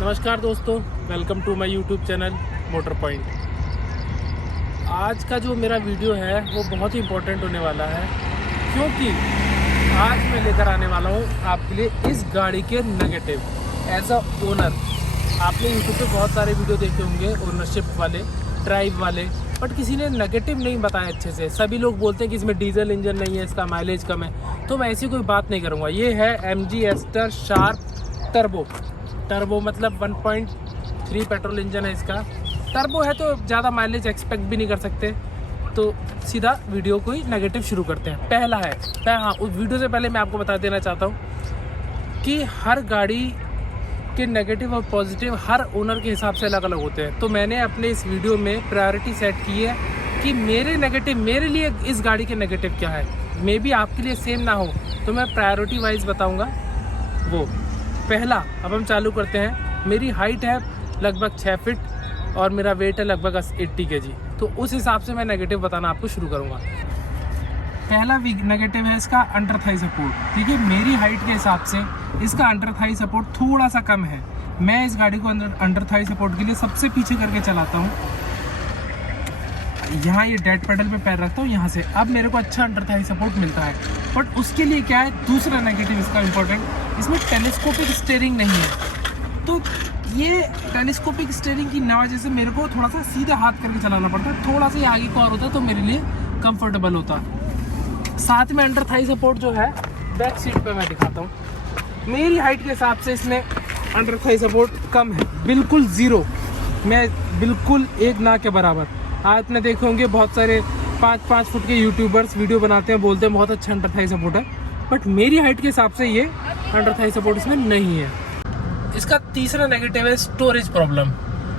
नमस्कार दोस्तों, welcome to my YouTube channel motor point. आज का जो मेरा वीडियो है वो बहुत ही इम्पोर्टेंट होने वाला है, क्योंकि आज मैं लेकर आने वाला हूँ आपके लिए इस गाड़ी के नेगेटिव। एज अ ओनर आपने यूट्यूब पे बहुत सारे वीडियो देखे होंगे ओनरशिप वाले, ड्राइव वाले, बट किसी ने नेगेटिव नहीं बताया अच्छे से। सभी लोग बोलते हैं कि इसमें डीजल इंजन नहीं है, इसका माइलेज कम है, तो मैं ऐसी कोई बात नहीं करूँगा। ये है MG एस्टर शार्प टर्बो मतलब 1.3 पेट्रोल इंजन है इसका। टर्बो है तो ज़्यादा माइलेज एक्सपेक्ट भी नहीं कर सकते, तो सीधा वीडियो को ही नेगेटिव शुरू करते हैं। पहला है हाँ, उस वीडियो से पहले मैं आपको बता देना चाहता हूँ कि हर गाड़ी के नेगेटिव और पॉजिटिव हर ओनर के हिसाब से अलग अलग होते हैं। तो मैंने अपने इस वीडियो में प्रायोरिटी सेट की है कि मेरे लिए इस गाड़ी के नेगेटिव क्या है। मे बी आपके लिए सेम ना हो, तो मैं प्रायोरिटी वाइज बताऊँगा। वो पहला, अब हम चालू करते हैं। मेरी हाइट है लगभग 6 फीट और मेरा वेट है लगभग 80 kg, तो उस हिसाब से मैं नेगेटिव बताना आपको शुरू करूँगा। पहला नेगेटिव है इसका अंडर थाई सपोर्ट। ठीक है, मेरी हाइट के हिसाब से इसका अंडर थाई सपोर्ट थोड़ा सा कम है। मैं इस गाड़ी को अंडर थाई सपोर्ट के लिए सबसे पीछे करके चलाता हूँ। यहाँ ये डेड पेडल पे पैर रखता हूँ यहाँ से, अब मेरे को अच्छा अंडर थाई सपोर्ट मिलता है। बट उसके लिए क्या है, दूसरा नेगेटिव इसका इम्पोर्टेंट, इसमें टेलीस्कोपिक स्टीयरिंग नहीं है। तो ये टेलीस्कोपिक स्टीयरिंग की वजह से मेरे को थोड़ा सा सीधा हाथ करके चलाना पड़ता है। थोड़ा सा ये आगे को और होता तो मेरे लिए कंफर्टेबल होता। साथ में अंडर थाई सपोर्ट जो है बैक सीट पे मैं दिखाता हूँ। मेरी हाइट के हिसाब से इसमें अंडर थाई सपोर्ट कम है, बिल्कुल ज़ीरो। मैं बिल्कुल एक ना के बराबर। आपने देखे होंगे बहुत सारे 5-5 फुट के यूट्यूबर्स वीडियो बनाते हैं, बोलते हैं बहुत अच्छा अंडर थाई सपोर्ट है, बट मेरी हाइट के हिसाब से ये अंडर थाई सपोर्ट इसमें नहीं है। इसका तीसरा नेगेटिव है स्टोरेज प्रॉब्लम।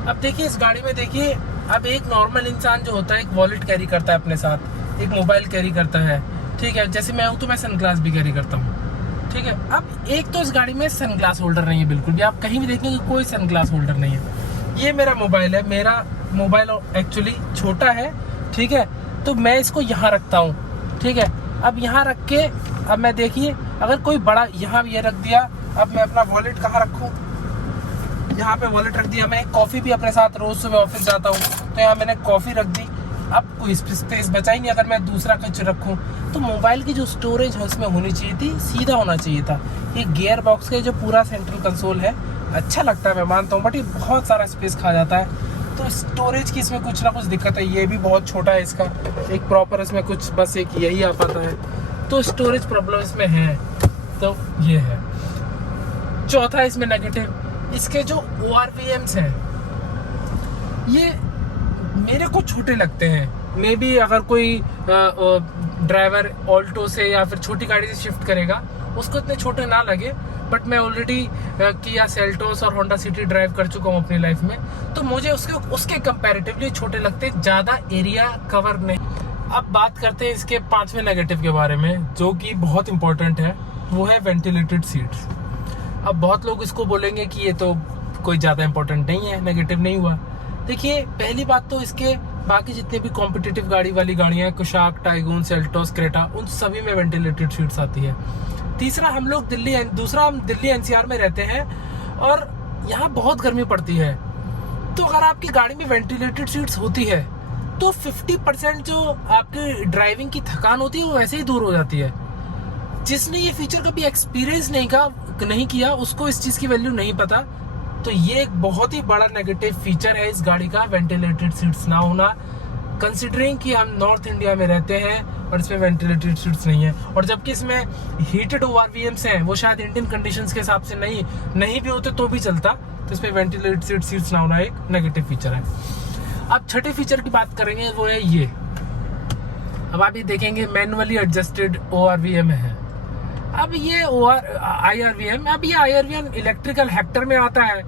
अब देखिए इस गाड़ी में, देखिए अब एक नॉर्मल इंसान जो होता है एक वॉलेट कैरी करता है अपने साथ, एक मोबाइल कैरी करता है। ठीक है, जैसे मैं हूँ तो मैं सनग्लास भी कैरी करता हूँ। ठीक है, अब एक तो इस गाड़ी में सनग्लास होल्डर नहीं है बिल्कुल भी, आप कहीं भी देखेंगे कोई सनग्लास होल्डर नहीं है। ये मेरा मोबाइल है, मेरा मोबाइल एक्चुअली छोटा है। ठीक है, तो मैं इसको यहाँ रखता हूँ। ठीक है, अब यहाँ रख के, अब मैं देखिए अगर कोई बड़ा यहाँ ये रख दिया, अब मैं अपना वॉलेट कहाँ रखूँ, यहाँ पे वॉलेट रख दिया। मैं कॉफ़ी भी अपने साथ रोज़ सुबह ऑफिस जाता हूँ, तो यहाँ मैंने कॉफ़ी रख दी। अब कोई स्पेस बचा ही नहीं अगर मैं दूसरा कुछ रखूँ। तो मोबाइल की जो स्टोरेज है उसमें होनी चाहिए थी, सीधा होना चाहिए था। ये गियर बॉक्स का जो पूरा सेंट्रल कंसोल है अच्छा लगता है, मैं मानता हूँ, बट ये बहुत सारा स्पेस खा जाता है। तो स्टोरेज की इसमें कुछ ना कुछ दिक्कत है। ये भी बहुत छोटा है इसका, एक प्रॉपर इसमें कुछ बस एक यही आ पाता है, तो स्टोरेज प्रॉब्लम इसमें है। तो ये है चौथा इसमें नेगेटिव। इसके जो ORVMs हैं ये मेरे को छोटे लगते हैं। मे बी अगर कोई ड्राइवर ऑल्टो से या फिर छोटी गाड़ी से शिफ्ट करेगा उसको इतने छोटे ना लगे, बट मैं ऑलरेडी किया सेल्टोस और होंडा सिटी ड्राइव कर चुका हूँ अपनी लाइफ में, तो मुझे उसके कंपैरेटिवली छोटे लगते हैं, ज़्यादा एरिया कवर नहीं। अब बात करते हैं इसके 5वें नेगेटिव के बारे में, जो कि बहुत इंपॉर्टेंट है, वो है वेंटिलेटेड सीट्स। अब बहुत लोग इसको बोलेंगे कि ये तो कोई ज़्यादा इंपॉर्टेंट नहीं है, नेगेटिव नहीं हुआ। देखिए पहली बात तो इसके बाकी जितने भी कॉम्पिटिटिव गाड़ी वाली गाड़ियाँ हैं, कुशाक, टाइगून, सेल्टोस, क्रेटा, उन सभी में वेंटिलेटेड सीट्स आती है। तीसरा, हम दिल्ली NCR में रहते हैं और यहाँ बहुत गर्मी पड़ती है, तो अगर आपकी गाड़ी में वेंटिलेटेड सीट्स होती है तो 50% जो आपकी ड्राइविंग की थकान होती है वो वैसे ही दूर हो जाती है। जिसने ये फीचर कभी एक्सपीरियंस नहीं किया उसको इस चीज़ की वैल्यू नहीं पता। तो ये एक बहुत ही बड़ा नेगेटिव फीचर है इस गाड़ी का, वेंटिलेटेड सीट्स ना होना, कंसिडरिंग कि हम नॉर्थ इंडिया में रहते हैं और इसमें वेंटिलेटेड सीट्स नहीं है। और जबकि इसमें हीटेड ORVMs हैं, वो शायद इंडियन कंडीशंस के हिसाब से नहीं भी होते तो भी चलता, तो इसमें वेंटिलेटेड सीट्स ना होना एक नेगेटिव फीचर है। अब छठे फीचर की बात करेंगे, वो है ये। अब आप ये देखेंगे मैनुअली एडजस्टेड ORVM है। अब ये IRVM, अब ये IRVM इलेक्ट्रिकल हेक्टर में आता है,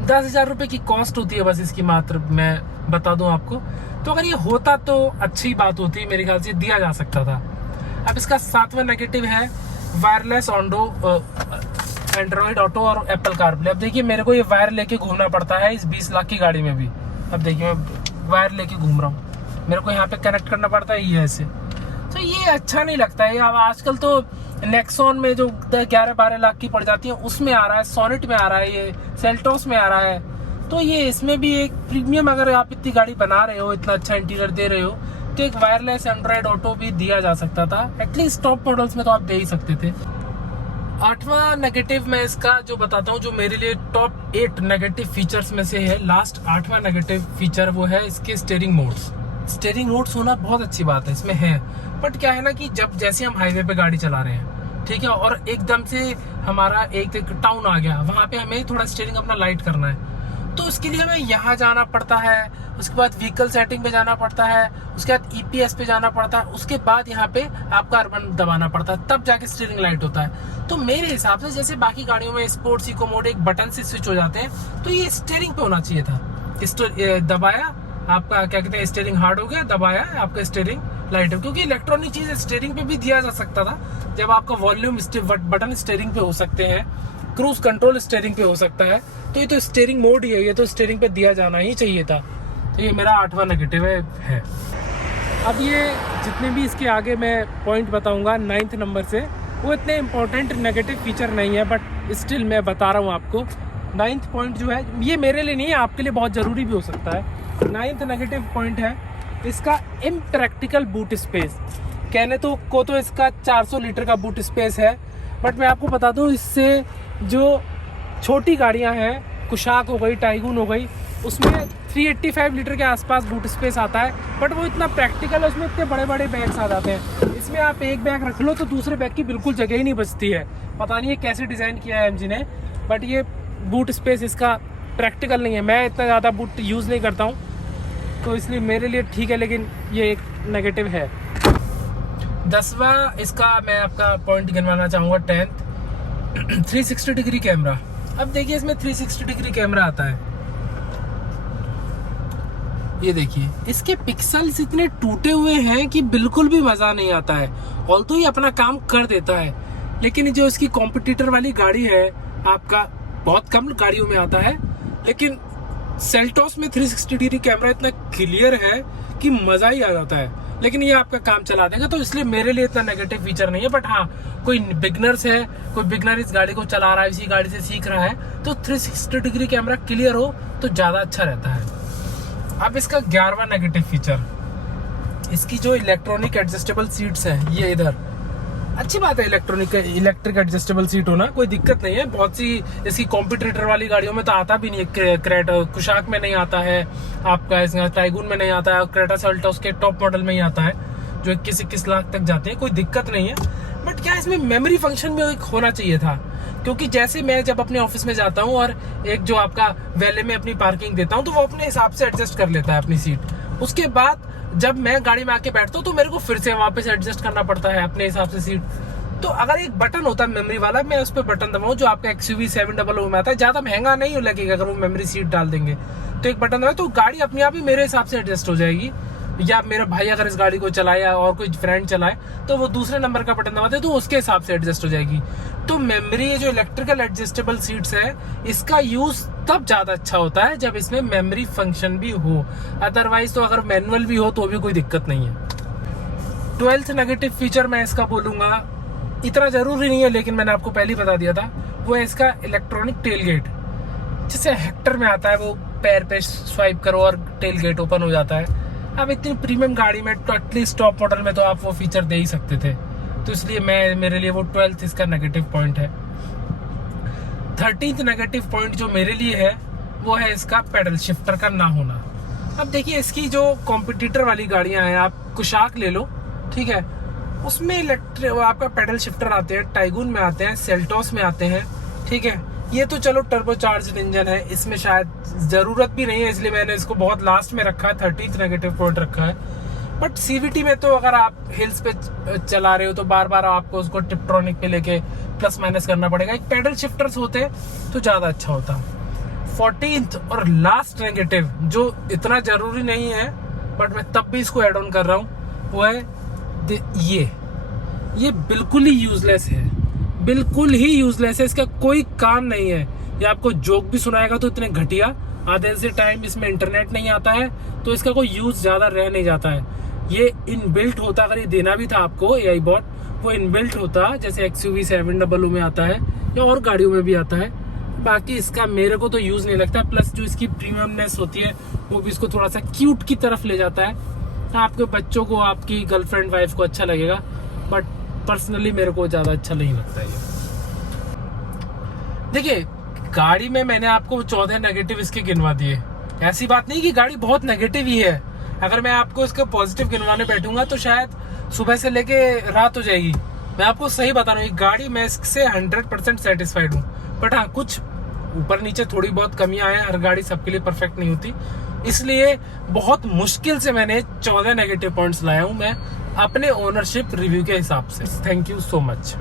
10,000 रुपये की कॉस्ट होती है बस इसकी, मात्र मैं बता दूं आपको। तो अगर ये होता तो अच्छी बात होती, मेरे ख्याल से दिया जा सकता था। अब इसका 7वां नेगेटिव है वायरलेस एंड्रॉइड ऑटो और एप्पल कारप्ले। अब देखिए मेरे को ये वायर लेके घूमना पड़ता है इस 20 लाख की गाड़ी में भी। अब देखिए मैं वायर लेके घूम रहा हूँ, मेरे को यहाँ पे कनेक्ट करना पड़ता है ये ऐसे, तो ये अच्छा नहीं लगता है। अब आजकल तो नेक्सॉन में जो 11-12 लाख की पड़ जाती है उसमें आ रहा है, सोनेट में आ रहा है, ये सेल्टोस में आ रहा है। तो ये इसमें भी एक प्रीमियम, अगर आप इतनी गाड़ी बना रहे हो, इतना अच्छा इंटीरियर दे रहे हो, तो एक वायरलेस एंड्रॉयड ऑटो भी दिया जा सकता था। एटलीस्ट टॉप मॉडल्स में तो आप दे ही सकते थे। 8वां नेगेटिव मैं इसका जो बताता हूँ, जो मेरे लिए टॉप 8 नेगेटिव फीचर्स में से है, लास्ट 8वां नेगेटिव फीचर वो है इसके स्टीयरिंग मोड्स। स्टीयरिंग मोड्स होना बहुत अच्छी बात है, इसमें है, बट क्या है ना कि जब जैसे हम हाईवे पे गाड़ी चला रहे हैं, ठीक है, और एकदम से हमारा एक टाउन आ गया, वहां पे हमें थोड़ा स्टीयरिंग अपना लाइट करना है, तो उसके लिए हमें यहाँ जाना पड़ता है, उसके बाद व्हीकल सेटिंग पे जाना पड़ता है, उसके बाद EPS पे जाना पड़ता है, उसके बाद यहाँ पे आपका अर्बन दबाना पड़ता है, तब जाके स्टीयरिंग लाइट होता है। तो मेरे हिसाब से जैसे बाकी गाड़ियों में स्पोर्ट्स इको मोड एक बटन से स्विच हो जाते हैं, तो ये स्टीयरिंग पे होना चाहिए था। दबाया, आपका क्या कहते हैं, स्टीयरिंग हार्ड हो गया, दबाया, आपका स्टीयरिंग लाइट हो, क्योंकि इलेक्ट्रॉनिक चीज स्टीयरिंग पे भी दिया जा सकता था। जब आपका वॉल्यूम बटन स्टीयरिंग पे हो सकते हैं, क्रूज कंट्रोल स्टीयरिंग पे हो सकता है, तो ये तो स्टीयरिंग मोड ही है, ये तो स्टीयरिंग पे दिया जाना ही चाहिए था। तो ये मेरा 8वां नेगेटिव है। अब ये जितने भी इसके आगे मैं पॉइंट बताऊंगा 9th नंबर से, वो इतने इंपॉर्टेंट नेगेटिव फीचर नहीं है, बट स्टिल मैं बता रहा हूँ आपको। 9th पॉइंट जो है, ये मेरे लिए नहीं है, आपके लिए बहुत ज़रूरी भी हो सकता है। 9th नेगेटिव पॉइंट है इसका इम्प्रैक्टिकल बूट स्पेस। कहने तो इसका 400 लीटर का बूट स्पेस है, बट मैं आपको बता दूं, इससे जो छोटी गाड़ियां हैं, कुशाक हो गई, टाइगून हो गई, उसमें 385 लीटर के आसपास बूट स्पेस आता है, बट वो इतना प्रैक्टिकल है, उसमें इतने बड़े बड़े बैग्स आ जाते हैं। इसमें आप एक बैग रख लो तो दूसरे बैग की बिल्कुल जगह ही नहीं बचती है। पता नहीं ये कैसे डिज़ाइन किया है MG ने, बट ये बूट स्पेस इसका प्रैक्टिकल नहीं है। मैं इतना ज़्यादा बूट यूज़ नहीं करता हूँ, तो इसलिए मेरे लिए ठीक है, लेकिन ये एक नेगेटिव है। 10वां इसका मैं आपका पॉइंट गिनवाना चाहूँगा, 10th 360 डिग्री कैमरा। अब देखिए इसमें 360 डिग्री कैमरा आता है, ये देखिए इसके पिक्सल्स इतने टूटे हुए हैं कि बिल्कुल भी मजा नहीं आता है। ऑल्दो ये अपना काम कर देता है, लेकिन जो इसकी कॉम्पिटिटर वाली गाड़ी है, आपका बहुत कम गाड़ियों में आता है, लेकिन सेल्टोस में 360 डिग्री कैमरा इतना क्लियर है कि मजा ही आ जाता है। लेकिन ये आपका काम चला देगा, तो इसलिए मेरे लिए इतना नेगेटिव फीचर नहीं है। बट हाँ, कोई बिगनर्स है, कोई बिगनर इस गाड़ी को चला रहा है, इसी गाड़ी से सीख रहा है, तो 360 डिग्री कैमरा क्लियर हो तो ज्यादा अच्छा रहता है। अब इसका 11वां नेगेटिव फीचर, इसकी जो इलेक्ट्रॉनिक एडजस्टेबल सीट्स है, ये इधर अच्छी बात है, इलेक्ट्रिक एडजस्टेबल सीट होना कोई दिक्कत नहीं है। बहुत सी इसकी कॉम्पिटिटर वाली गाड़ियों में तो आता भी नहीं है, क्रेटा कुशाक में नहीं आता है, आपका इसका टाइगून में नहीं आता है, क्रेटा सेल्टोस के टॉप मॉडल में ही आता है, जो 21 लाख तक जाते हैं, कोई दिक्कत नहीं है। बट क्या इसमें मेमोरी फंक्शन भी एक होना चाहिए था, क्योंकि जैसे मैं जब अपने ऑफिस में जाता हूँ और एक जो आपका वैले में अपनी पार्किंग देता हूँ, तो वो अपने हिसाब से एडजस्ट कर लेता है अपनी सीट। उसके बाद जब मैं गाड़ी में आके बैठता हूँ तो मेरे को फिर से वहां पे से एडजस्ट करना पड़ता है अपने हिसाब से सीट। तो अगर एक बटन होता है मेमोरी वाला, मैं उस पर बटन दबाऊं, जो आपका XUV 700 में आता है, ज्यादा महंगा नहीं लगेगा अगर वो मेमोरी सीट डाल देंगे, तो एक बटन दबाए तो गाड़ी अपने आप ही मेरे हिसाब से एडजस्ट हो जाएगी। या मेरा भाई अगर इस गाड़ी को चलाए या और कोई फ्रेंड चलाए, तो वो दूसरे नंबर का बटन दबाते तो उसके हिसाब से एडजस्ट हो जाएगी। तो मेमोरी, ये जो इलेक्ट्रिकल एडजस्टेबल सीट्स है, इसका यूज तब ज्यादा अच्छा होता है जब इसमें मेमोरी फंक्शन भी हो। अदरवाइज तो अगर मैनुअल भी हो तो भी कोई दिक्कत नहीं है। 12th नेगेटिव फीचर मैं इसका बोलूंगा, इतना जरूरी नहीं है लेकिन मैंने आपको पहले ही बता दिया था, वो है इसका इलेक्ट्रॉनिक टेलगेट। जिससे हेक्टर में आता है, वो पैर पे स्वाइप करो और टेलगेट ओपन हो जाता है। अब इतनी प्रीमियम गाड़ी में, तो एटलीस्ट टॉप मॉडल में तो आप वो फीचर दे ही सकते थे, तो इसलिए मेरे लिए वो 12th इसका नेगेटिव पॉइंट है। 13th नेगेटिव पॉइंट जो मेरे लिए है, वो है इसका पेडल शिफ्टर का ना होना। अब देखिए इसकी जो कॉम्पिटिटर वाली गाड़ियां हैं, आप कुशाक ले लो, ठीक है, उसमें आपका पेडल शिफ्टर आते हैं, टाइगून में आते हैं, सेल्टोस में आते हैं, ठीक है। ये तो चलो टर्बोचार्ज्ड इंजन है, इसमें शायद जरूरत भी नहीं है, इसलिए मैंने इसको बहुत लास्ट में रखा है, 13th नेगेटिव पॉइंट रखा है। बट CVT में तो अगर आप हिल्स पे चला रहे हो तो बार बार आपको उसको टिप्ट्रॉनिक पे लेके प्लस माइनस करना पड़ेगा। एक पेडल शिफ्टर्स होते तो ज्यादा अच्छा होता। 14th और लास्ट नेगेटिव, जो इतना जरूरी नहीं है बट मैं तब भी इसको एड ऑन कर रहा हूँ, वो है ये बिल्कुल ही यूजलेस है, बिल्कुल ही यूजलेस है, इसका कोई काम नहीं है। ये आपको जोक भी सुनाएगा तो इतने घटिया, आधे से टाइम इसमें इंटरनेट नहीं आता है, तो इसका कोई यूज ज्यादा रह नहीं जाता है। ये इनबिल्ट होता, अगर ये देना भी था आपको AI बॉट, आपको इनबिल्ट होता, जैसे XUV 700 में आता है या और गाड़ियों में भी आता है। बाकी इसका मेरे को तो यूज़ नहीं लगता। प्लस जो इसकी प्रीमियमनेस होती है वो भी इसको थोड़ा सा क्यूट की तरफ ले जाता है। आपके बच्चों को, आपकी गर्लफ्रेंड वाइफ को अच्छा लगेगा, बट पर्सनली मेरे को ज़्यादा अच्छा नहीं लगता है ये। देखिए, गाड़ी में मैंने आपको 14 नेगेटिव इसके गिनवा दिए। ऐसी बात नहीं कि गाड़ी बहुत नेगेटिव ही है। अगर मैं आपको इसके पॉजिटिव गिनवाने बैठूंगा तो शायद सुबह से लेके रात हो जाएगी। मैं आपको सही बता रहा हूँ, ये गाड़ी मैं इससे 100% सेटिस्फाइड हूँ। बट हाँ, कुछ ऊपर नीचे थोड़ी बहुत कमियां हैं। हर गाड़ी सबके लिए परफेक्ट नहीं होती, इसलिए बहुत मुश्किल से मैंने 14 नेगेटिव पॉइंट्स लाया हूँ मैं अपने ओनरशिप रिव्यू के हिसाब से। Thank you so much.